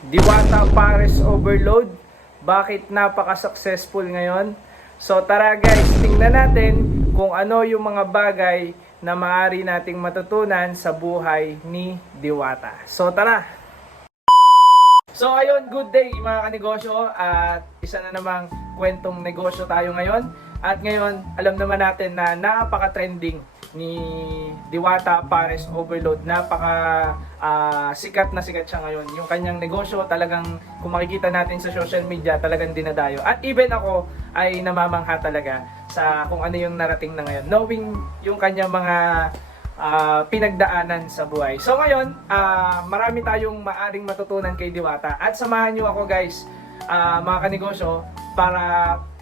Diwata Pares Overload, bakit napaka-successful ngayon? So tara guys, tingnan natin kung ano yung mga bagay na maaari nating matutunan sa buhay ni Diwata. So tara! So ayun, good day mga kanegosyo, at isa na namang kwentong negosyo tayo ngayon. At ngayon, alam naman natin na napaka-trending ni Diwata Pares Overload. Sikat na sikat siya ngayon. Yung kanyang negosyo talagang, kung makikita natin sa social media, talagang dinadayo. At even ako ay namamangha talaga sa kung ano yung narating na ngayon, knowing yung kanyang mga pinagdaanan sa buhay. So ngayon, marami tayong maaring matutunan kay Diwata. At samahan nyo ako guys, mga kanegosyo, para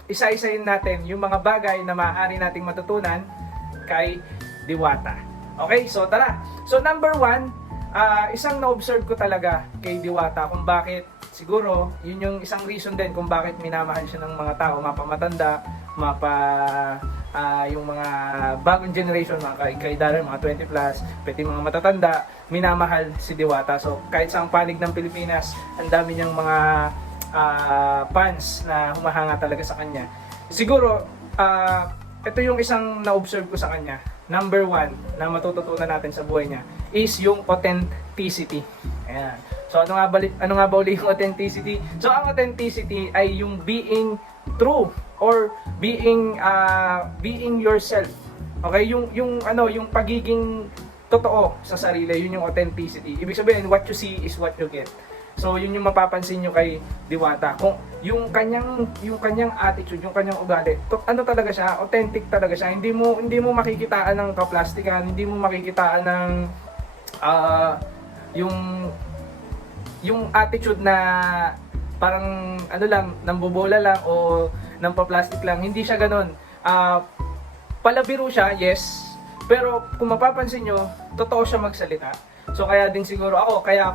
isa-isayin natin yung mga bagay na maaari nating matutunan kay Diwata. Okay, so tara. So number one, isang na-observe ko talaga kay Diwata kung bakit, siguro, yun yung isang reason din kung bakit minamahal siya ng mga tao, mapamatanda, yung mga bagong generation, mga kaedaran, mga 20 plus, pati mga matatanda, minamahal si Diwata. So kahit sa panig ng Pilipinas, ang dami niyang mga fans na humahanga talaga sa kanya. Siguro, ito yung isang na-observe ko sa kanya. Number one na matututunan natin sa buhay niya is yung authenticity. Ayan. So ano nga ba uli yung authenticity? So ang authenticity ay yung being true or being yourself. Okay? Yung pagiging totoo sa sarili, yun yung authenticity. Ibig sabihin, what you see is what you get. So yun yung mapapansin nyo kay Diwata. Kung yung kanyang attitude, yung kanyang ugali, ano talaga siya, authentic talaga siya. Hindi mo makikitaan ng kaplastikan, hindi mo makikitaan ng yung attitude na parang ano lang, nambobola lang o nampaplastic lang. Hindi siya ganoon. Palabiro siya, yes. Pero kung mapapansin nyo, totoo siya magsalita. So kaya din siguro kaya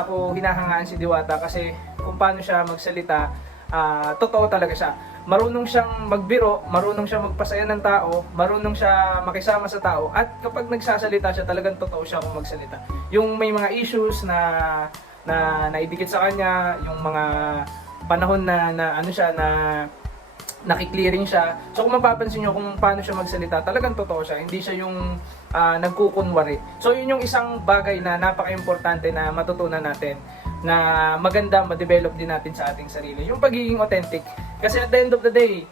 ako hinahangaan si Diwata kasi kung paano siya magsalita, totoo talaga siya. Marunong siyang magbiro, marunong siyang magpasaya ng tao, marunong siya makisama sa tao, at kapag nagsasalita siya, talagang totoo siya kung magsalita. Yung may mga issues na naidikit sa kanya, yung mga panahon na nakiklearing siya. So kung mapapansin nyo kung paano siya magsalita, talagang totoo siya. Hindi siya yung nagkukunwari. So yun yung isang bagay na napaka-importante na matutunan natin, na maganda ma-develop din natin sa ating sarili. Yung pagiging authentic. Kasi at the end of the day,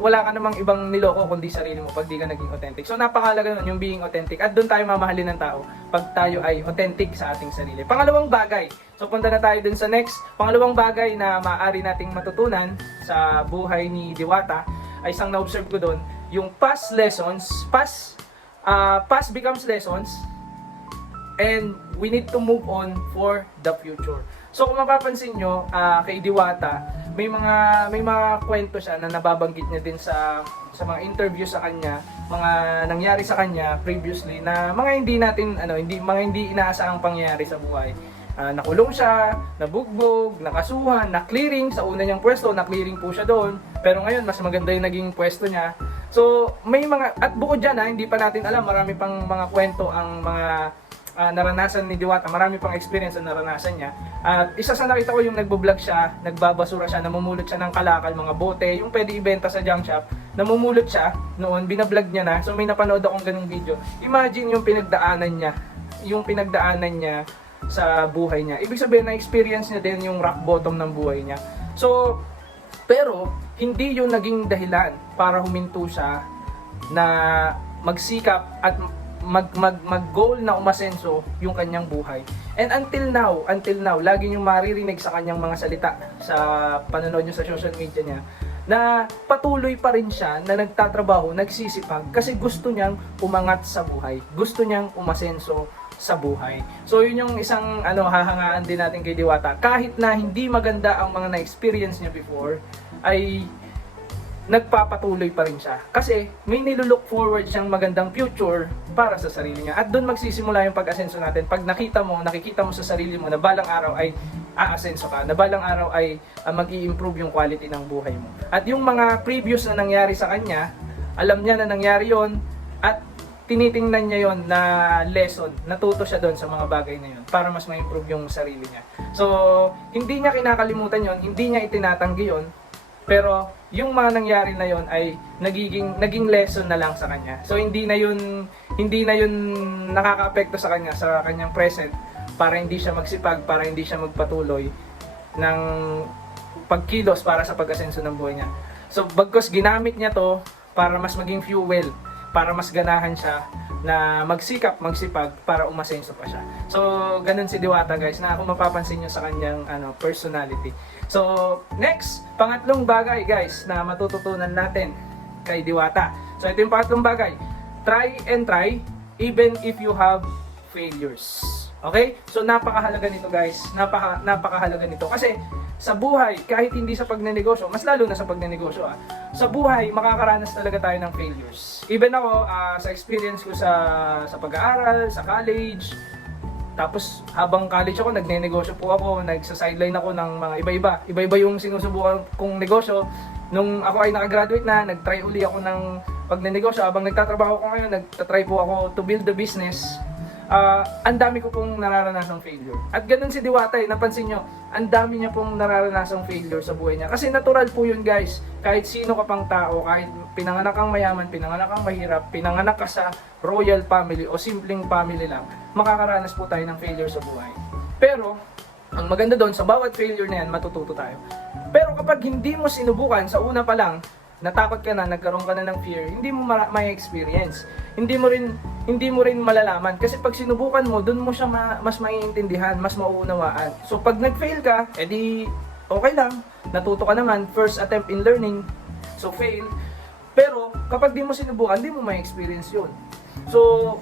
wala ka namang ibang niloko kundi sarili mo pag di ka naging authentic. So napakahalaga nun yung being authentic, at doon tayo mamahalin ng tao pag tayo ay authentic sa ating sarili. Pangalawang bagay, so punta na tayo dun sa next. Pangalawang bagay na maaari nating matutunan sa buhay ni Diwata ay isang na-observe ko doon, yung past becomes lessons, and we need to move on for the future. So kung mapapansin nyo, kay Diwata, may mga kwento siya na nababanggit niya din sa mga interview sa kanya, mga nangyari sa kanya previously na mga hindi inaasahang pangyayari sa buhay. Nakulong siya, nabugbog, nakasuhan, na-clearing sa una niyang pwesto, na-clearing po siya doon. Pero ngayon mas maganda yung naging pwesto niya. So may mga, at bukod diyan, hindi pa natin alam, marami pang mga kwento ang mga naranasan ni Diwata, marami pang experience na naranasan niya. At isa sa nakita ko, yung nagbo-vlog siya, nagbabasura siya, namumulot siya ng kalakal, mga bote, yung pwede ibenta sa junk shop, namumulot siya noon, binablog niya na. So may napanood akong ganung video. Imagine yung pinagdaanan niya sa buhay niya. Ibig sabihin, na-experience niya din yung rock bottom ng buhay niya. So, pero hindi yun naging dahilan para huminto siya na magsikap at mag-goal na umasenso yung kanyang buhay. And until now, lagi niyong maririnig sa kanyang mga salita sa panonood niyo sa social media niya, na patuloy pa rin siya na nagtatrabaho, nagsisipag, kasi gusto niyang umangat sa buhay. Gusto niyang umasenso sa buhay. So yun yung isang hahangaan din natin kay Diwata. Kahit na hindi maganda ang mga na-experience niya before, ay nagpapatuloy pa rin siya. Kasi may nilulook forward siyang magandang future para sa sarili niya. At doon magsisimula yung pag-asenso natin. Pag nakikita mo sa sarili mo na balang araw ay aasenso ka, na balang araw ay mag-i-improve yung quality ng buhay mo. At yung mga previous na nangyari sa kanya, alam niya na nangyari yon, at tinitingnan niya yon na lesson, natuto siya doon sa mga bagay na yon para mas ma-improve yung sarili niya. So, hindi niya kinakalimutan yon, hindi niya itinatanggi yon, pero yung mga nangyari na yon ay naging lesson na lang sa kanya. So, hindi na yun nakakaapekto sa kanya, sa kanyang present, para hindi siya magsipag, para hindi siya magpatuloy ng pagkilos para sa pag-asenso ng buhay niya. So, bagkus ginamit niya to para mas maging fuel, para mas ganahan siya na magsikap, magsipag para umasenso pa siya. So, ganun si Diwata guys, na kung mapapansin nyo sa kanyang personality. So, next, pangatlong bagay guys na matututunan natin kay Diwata. So, ito yung pangatlong bagay. Try and try even if you have failures. Okay? So, napakahalaga nito guys. Napakahalaga nito. Kasi, sa buhay, kahit hindi sa pagnenegosyo, mas lalo na sa pagnenegosyo sa buhay, makakaranas talaga tayo ng failures. Even ako, sa experience ko sa pag-aaral, sa college, tapos habang college ako, nagnenegosyo po ako, nagsa-sideline ako ng mga iba-iba. Iba-iba yung sinusubukan kong negosyo. Nung ako ay nakagraduate na, nagtry uli ako ng pagnenegosyo. Habang nagtatrabaho ko ngayon, nagtatry po ako to build the business. Ang dami ko pong nararanasang failure. At ganun si Diwata napansin nyo, ang dami niya pong nararanasang failure sa buhay niya. Kasi natural po yun guys, kahit sino ka pang tao, kahit pinanganak kang mayaman, pinanganak kang mahirap, pinanganak ka sa royal family o simpleng family lang, makakaranas po tayo ng failure sa buhay. Pero, ang maganda doon, sa bawat failure na yan, matututo tayo. Pero kapag hindi mo sinubukan, sa una pa lang, natakot ka na, nagkaroon ka na ng fear, hindi mo may experience. Hindi mo rin malalaman. Kasi pag sinubukan mo, dun mo siya mas maiintindihan, mas mauunawaan. So pag nag-fail ka, edi okay lang. Natuto ka naman, first attempt in learning. So fail. Pero kapag di mo sinubukan, di mo may experience yun. So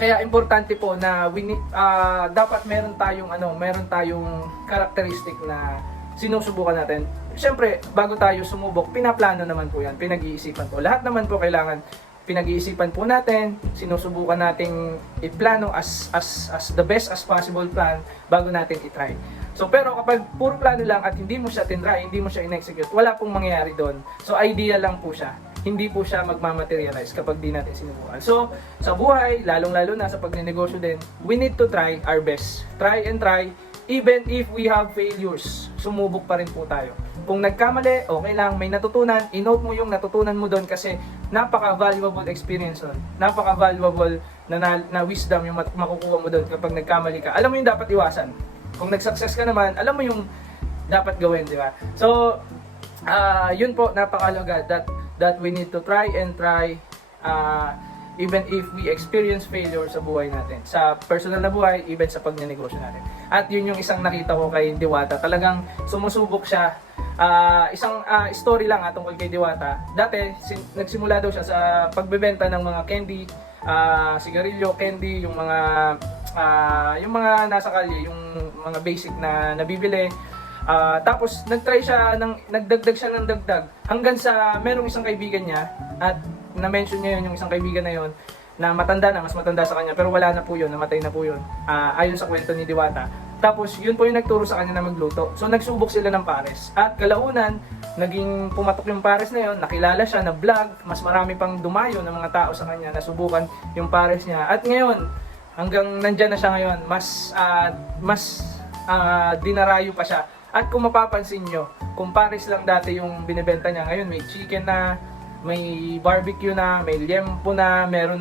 kaya importante po na dapat meron tayong characteristic na sinusubukan natin. Siyempre, bago tayo sumubok, pinaplano naman po yan, pinag-iisipan po. Lahat naman po kailangan pinag-iisipan po natin, sinusubukan nating i-plano as the best as possible plan bago natin i-try. So, pero kapag puro plano lang at hindi mo siya tinry, hindi mo siya in-execute, wala pong mangyayari doon. So, idea lang po siya. Hindi po siya magmamaterialize kapag di natin sinubukan. So, sa buhay, lalong-lalo na sa pagnenegosyo din, we need to try our best. Try and try, even if we have failures, sumubok pa rin po tayo. Kung nagkamali, okay lang, may natutunan, i-note mo yung natutunan mo doon kasi napaka-valuable experience doon. Napaka-valuable na wisdom yung makukuha mo doon kapag nagkamali ka. Alam mo yung dapat iwasan. Kung nag-success ka naman, alam mo yung dapat gawin, di ba? So, yun po, napakahalaga that we need to try and try even if we experience failure sa buhay natin. Sa personal na buhay, even sa pagnenegosyo natin. At yun yung isang nakita ko kay Diwata. Talagang sumusubok siya. Isang story lang tungkol kay Diwata. Dati, nagsimula daw siya sa pagbebenta ng mga candy, sigarilyo, candy, yung mga nasa kalye, yung mga basic na nabibili. Tapos nagtry siya nagdagdag siya ng dagdag hanggang sa merong isang kaibigan niya at na-mention niya yung isang kaibigan na yon na mas matanda sa kanya, pero wala na po yun, namatay na po yun, ayon sa kwento ni Diwata. Tapos yun po yung nagturo sa kanya na magluto. So nagsubok sila ng pares at kalaunan naging pumatok yung pares na yon, nakilala siya, na vlog, mas marami pang dumayo ng mga tao sa kanya, nasubukan yung pares niya. At ngayon hanggang nandyan na siya ngayon, mas dinarayo pa siya. At kung mapapansin nyo, kung pares lang dati yung binibenta niya, ngayon may chicken na, may barbecue na, may liempo na, meron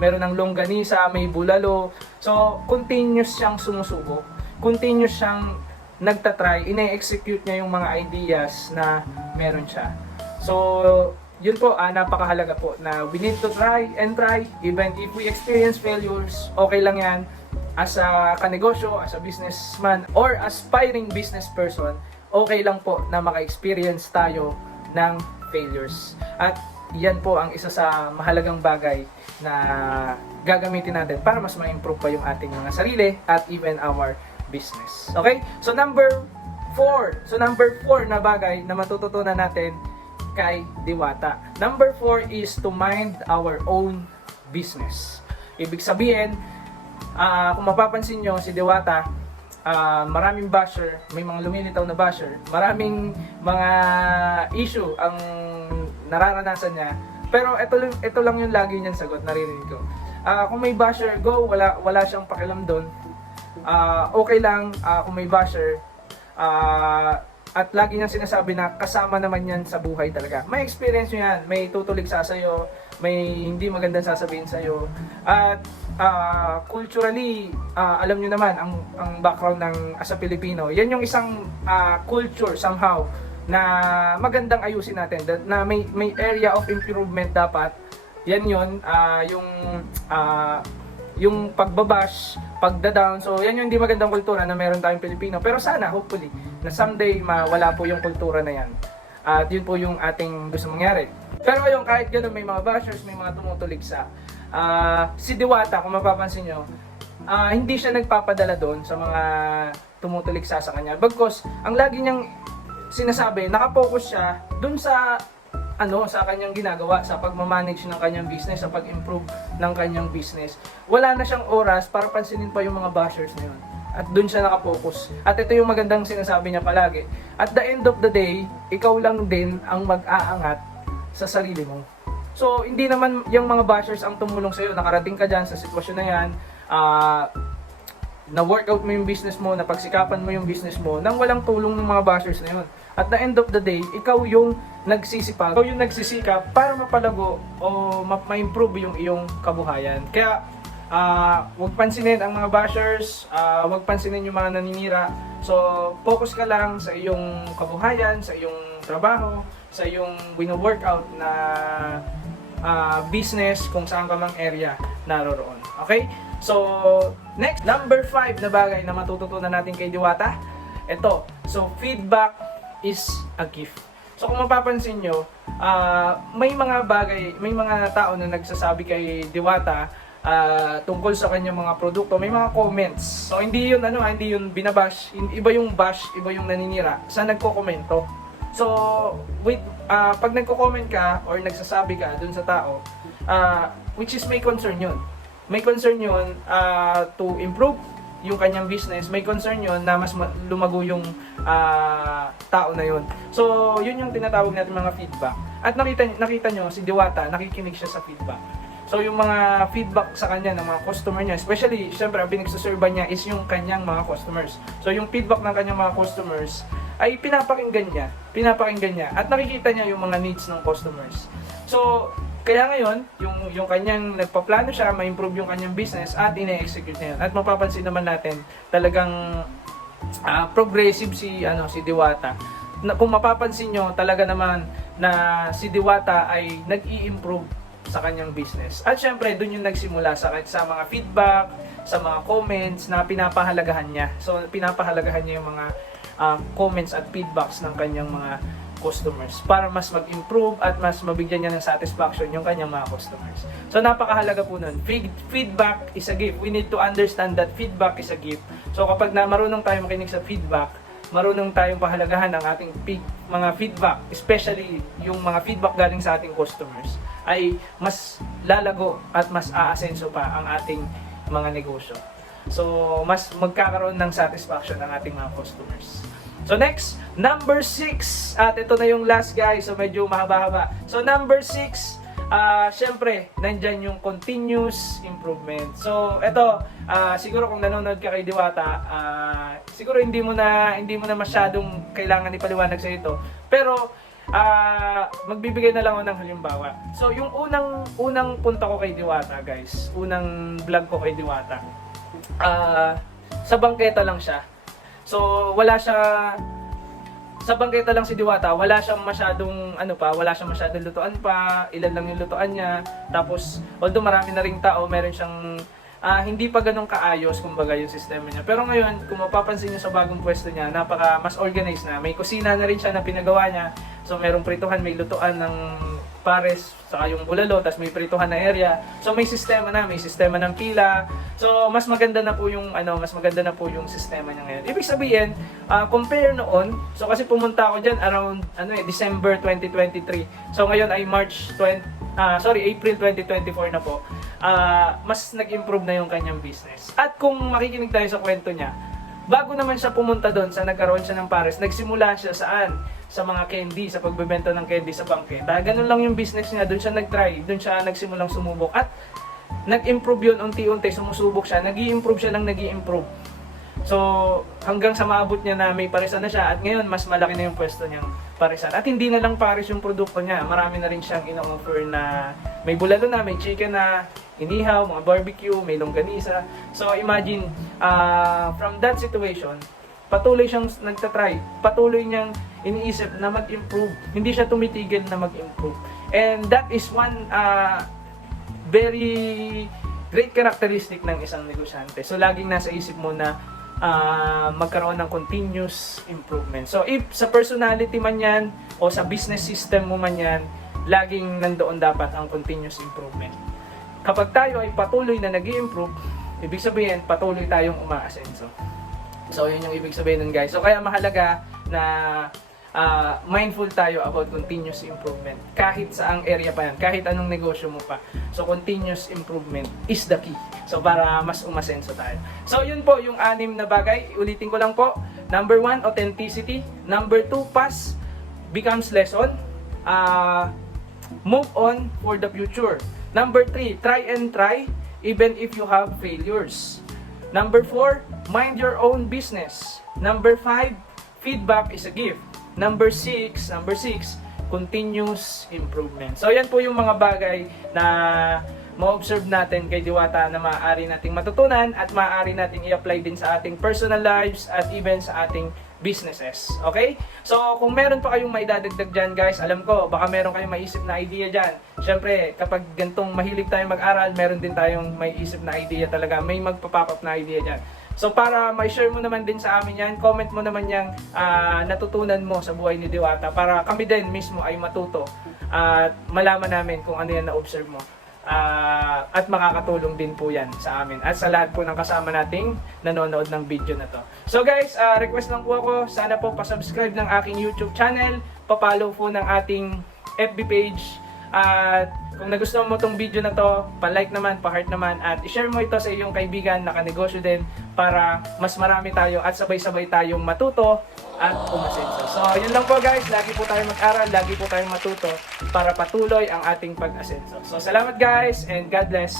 ng longganisa, may bulalo. So, continuous siyang sumusubok. Continuous siyang nagtatry, ine-execute niya yung mga ideas na meron siya. So, yun po, napakahalaga po na we need to try and try. Even if we experience failures, okay lang yan. As a kanegosyo, as a businessman, or aspiring business person, okay lang po na maka-experience tayo ng failures. At yan po ang isa sa mahalagang bagay na gagamitin natin para mas ma-improve pa yung ating mga sarili at even our business. Okay? So number 4 na bagay na matututunan natin kay Diwata. Number 4 is to mind our own business. Ibig sabihin, kung mapapansin nyo, si Diwata, maraming basher, may mga lumilitaw na basher, maraming mga issue ang nararanasan niya, Pero ito lang yung lagi niyang sagot, naririnig ko. Kung may basher, go, wala siyang pakialam doon. Okay lang kung may basher. At lagi niyang sinasabi na kasama naman yan sa buhay talaga. May experience nyo yan, may tutulig sa'yo, may hindi magandang sasabihin sa'yo. At culturally, alam nyo naman, ang background ng as a Pilipino, yan yung isang culture somehow na magandang ayusin natin, na may area of improvement dapat. Yan yun, yung pagbabash, pagda-down. So yan yung hindi magandang kultura na meron tayong Pilipino. Pero sana, hopefully, na someday mawala po yung kultura na yan. At yun po yung ating gusto mangyari. Pero ngayon, kahit gano'n, may mga bashers, may mga tumutuligsa. Si Diwata, kung mapapansin nyo, hindi siya nagpapadala doon sa mga tumutuligsa sa kanya. Bagkus, ang lagi niyang sinasabi, nakapokus siya doon sa sa kanyang ginagawa, sa pagmamanage ng kanyang business, sa pag-improve ng kanyang business. Wala na siyang oras para pansinin pa yung mga bashers na yun. At doon siya nakapokus. At ito yung magandang sinasabi niya palagi. At the end of the day, ikaw lang din ang mag-aangat sa sarili mo. So, hindi naman yung mga bashers ang tumulong sa'yo. Nakarating ka dyan sa sitwasyon na yan. Na-workout mo yung business mo, napagsikapan mo yung business mo, nang walang tulong ng mga bashers na yun. At the end of the day, ikaw yung nagsisipag, ikaw yung nagsisikap para mapalago o ma-improve yung iyong kabuhayan. Kaya, huwag pansinin ang mga bashers, huwag pansinin yung mga naninira. So, focus ka lang sa iyong kabuhayan, sa iyong trabaho, sa iyong wino-workout na business kung saan ka mang area naroroon. Okay? So, next, number 5 na bagay na matututunan natin kay Diwata. Ito, so feedback is a gift. So kung mapapansin nyo, may mga bagay, may mga tao na nagsasabi kay Diwata tungkol sa kanyang mga produkto, may mga comments. So hindi yun hindi yun binabash, iba yung bash, iba yung naninira sa nagko-komento. So pag nagko-comment ka or nagsasabi ka dun sa tao, which is may concern yun. May concern yun to improve yung kanyang business, may concern yun na mas lumago yung tao na yun. So, yun yung tinatawag natin mga feedback. At nakita nyo, si Diwata, nakikinig siya sa feedback. So, yung mga feedback sa kanya ng mga customer niya, especially, syempre, ang pinagsusurban niya is yung kanyang mga customers. So, yung feedback ng kanyang mga customers ay pinapakinggan niya. At nakikita niya yung mga needs ng customers. So, kaya ngayon, yung kanyang nagpaplano siya, ma-improve yung kanyang business at ine-execute niya yun. At mapapansin naman natin, talagang progressive si Diwata. Kung mapapansin nyo, talaga naman na si Diwata ay nag-i-improve sa kanyang business. At syempre, doon yung nagsimula sa mga feedback, sa mga comments na pinapahalagahan niya. So, pinapahalagahan niya yung mga comments at feedbacks ng kanyang mga customers para mas mag-improve at mas mabigyan niya ng satisfaction yung kanyang mga customers. So napakahalaga po nun. Feedback is a gift. We need to understand that feedback is a gift. So kapag marunong tayo makinig sa feedback, marunong tayong pahalagahan ang ating mga feedback, especially yung mga feedback galing sa ating customers, ay mas lalago at mas aasenso pa ang ating mga negosyo. So mas magkakaroon ng satisfaction ang ating mga customers. So next, number 6. At ito na yung last guys, so medyo mahaba-haba. So number 6, syempre, nandyan yung continuous improvement. So ito, siguro kung nanonood ka kay Diwata, siguro hindi mo na masyadong kailangan ipaliwanag sa ito. Pero magbibigay na lang ako ng halimbawa. So yung unang punta ko kay Diwata guys, unang vlog ko kay Diwata, sa bangketa lang siya. So, sa bangketa lang si Diwata, wala siyang masyadong lutuan pa, ilan lang yung lutuan niya. Tapos, although marami na ring tao, meron siyang hindi pa ganun kaayos kumbaga yung sistema niya. Pero ngayon, kung mapapansin niyo sa bagong pwesto niya, mas organized na. May kusina na rin siya na pinagawa niya. So, merong prituhan, may lutuan ng pares, saka yung bulalo, tas may prituhan na area. So may sistema ng pila. So mas maganda na po yung sistema niya ngayon. Ibig sabihin, compare noon, so kasi pumunta ako diyan around December 2023. So ngayon ay April 2024 na po. Mas nag-improve na yung kanyang business. At kung makikinig tayo sa kwento niya, bago naman siya pumunta doon sa nagkaroon siya ng pares, nagsimula siya saan? sa mga candy, sa pagbebenta ng candy sa bangketa. Ganun lang yung business niya, doon siya nag-try, doon siya nagsimulang sumubok at nag-improve yun unti-unti, sumusubok siya, nag-i-improve siya lang nag-i-improve. So, hanggang sa maabot niya na may parisan na siya at ngayon mas malaki na yung pwesto niyang parisan. At hindi na lang paris yung produkto niya, marami na rin siyang ino-offer na may bulalo na, may chicken na, inihaw, mga barbecue, may longganisa. So, imagine, from that situation, patuloy siyang nagtatry, patuloy niyang iniisip na mag-improve. Hindi siya tumitigil na mag-improve. And that is one very great characteristic ng isang negosyante. So, laging nasa isip mo na magkaroon ng continuous improvement. So, if sa personality man yan, o sa business system mo man yan, laging nandoon dapat ang continuous improvement. Kapag tayo ay patuloy na nag-i-improve, ibig sabihin, patuloy tayong umaasenso. So, yun yung ibig sabihin nun, guys. So, kaya mahalaga na mindful tayo about continuous improvement. Kahit saang area pa yan, kahit anong negosyo mo pa. So, continuous improvement is the key. So, para mas umasenso tayo. So, yun po yung 6 na bagay. Ulitin ko lang po. Number 1, authenticity. Number 2, past becomes lesson. Move on for the future. Number 3, try and try even if you have failures. Number 4, mind your own business. Number 5, feedback is a gift. Number 6, continuous improvement. So yan po yung mga bagay na ma-observe natin kay Diwata na maaari nating matutunan at maaari nating i-apply din sa ating personal lives at even sa ating businesses. Okay? So kung meron pa kayong maidadagdag dyan, guys, alam ko baka meron kayong maisip na idea dyan. Siyempre, kapag gantong mahilig tayong mag-aral, meron din tayong may isip na idea talaga. May magpa-pop up na idea dyan. So para ma-share mo naman din sa amin yan, comment mo naman yung natutunan mo sa buhay ni Diwata para kami din mismo ay matuto at malaman namin kung ano yan na-observe mo. At makakatulong din po yan sa amin at sa lahat po ng kasama nating nanonood ng video na to. So guys, request lang po ako, sana po pa-subscribe ng aking YouTube channel, pa-follow po ng ating FB page, at kung nagustuhan mo tong video na to, pa-like naman, pa-heart naman, at i-share mo ito sa iyong kaibigan na kanegosyo din para mas marami tayo at sabay-sabay tayong matuto at umasenso. So, yun lang po guys. Lagi po tayong mag-aral, lagi po tayong matuto para patuloy ang ating pag-asenso. So, salamat guys and God bless.